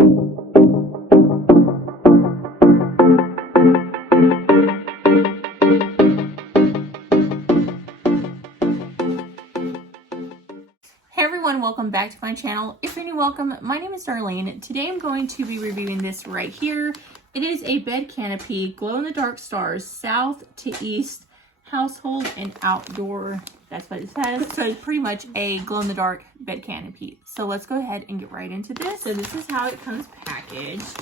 Hey everyone, welcome back to my channel. If you're new, welcome. My name is Darlene. Today I'm going to be reviewing this right here. It is a bed canopy, glow-in-the-dark stars, south to east, household and outdoor. That's what it says. So it's pretty much a glow-in-the-dark bed canopy. So let's go ahead and get right into this. So this is how it comes packaged.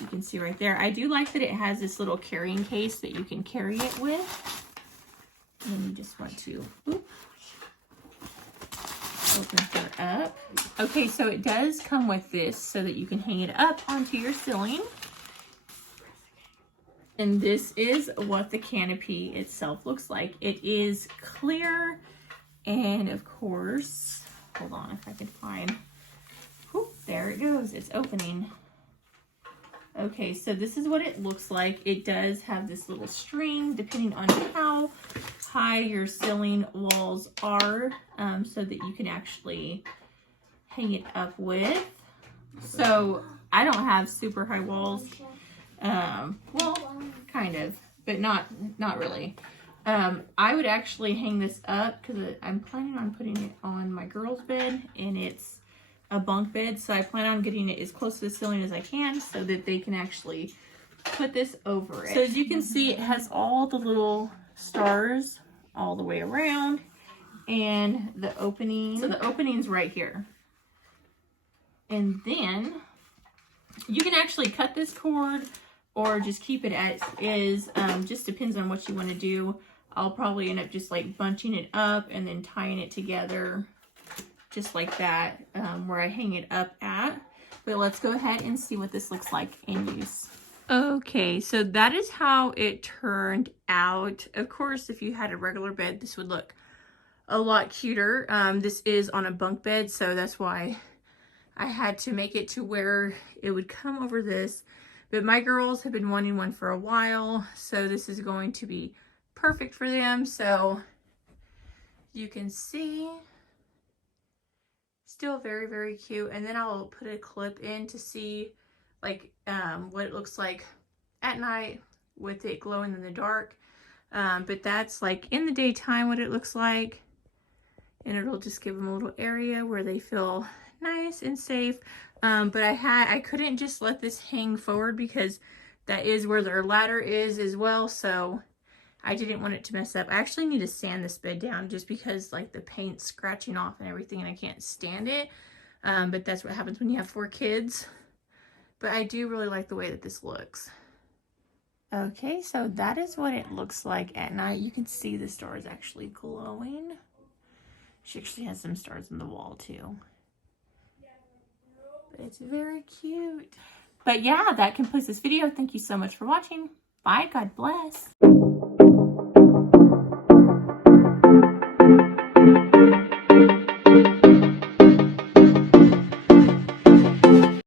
You can see right there. I do like that it has this little carrying case that you can carry it with. And you just want to open her up. Okay, so it does come with this so that you can hang it up onto your ceiling. And this is what the canopy itself looks like. It is clear, and of course, hold on if I can find, whoop, there it goes, it's opening. Okay, so this is what it looks like. It does have this little string depending on how high your ceiling walls are, so that you can actually hang it up with. So I don't have super high walls. Well, kind of, but not really. I would actually hang this up because I'm planning on putting it on my girl's bed, and it's a bunk bed, so I plan on getting it as close to the ceiling as I can so that they can actually put this over it. So as you can see, it has all the little stars all the way around, and the opening. So the opening's right here. And then you can actually cut this cord or just keep it as is. Just depends on what you want to do. I'll probably end up just like bunching it up and then tying it together just like that, where I hang it up at. But let's go ahead and see what this looks like in use. Okay, so that is how it turned out. Of course, if you had a regular bed, this would look a lot cuter. This is on a bunk bed, so that's why I had to make it to where it would come over this. But my girls have been wanting one for a while, so this is going to be perfect for them. So you can see, still very, very cute. And then I'll put a clip in to see like what it looks like at night with it glowing in the dark. But that's like in the daytime what it looks like. And it'll just give them a little area where they feel nice and safe. But I couldn't just let this hang forward because that is where their ladder is as well. So I didn't want it to mess up. I actually need to sand this bed down just because like the paint's scratching off and everything and I can't stand it. But that's what happens when you have 4 kids. But I do really like the way that this looks. Okay, so that is what it looks like at night. You can see the stars actually glowing. She actually has some stars on the wall too. But it's very cute. But yeah, that completes this video. Thank you so much for watching. Bye, God bless.